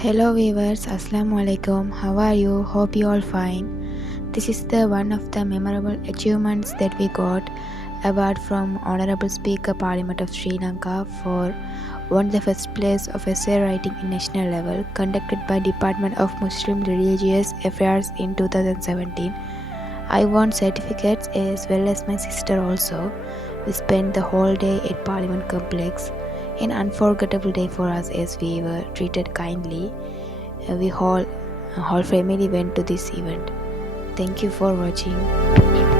Hello viewers, Assalamu alaikum. How are you? Hope you all fine. This is the one of the memorable achievements that we got award from Honorable Speaker Parliament of Sri Lanka for won the first place of essay writing in national level conducted by Department of Muslim Religious Affairs in 2017. I won certificates as well as my sister also. We spent the whole day at Parliament Complex. An unforgettable day for us as we were treated kindly. We whole family went to this event. Thank you for watching.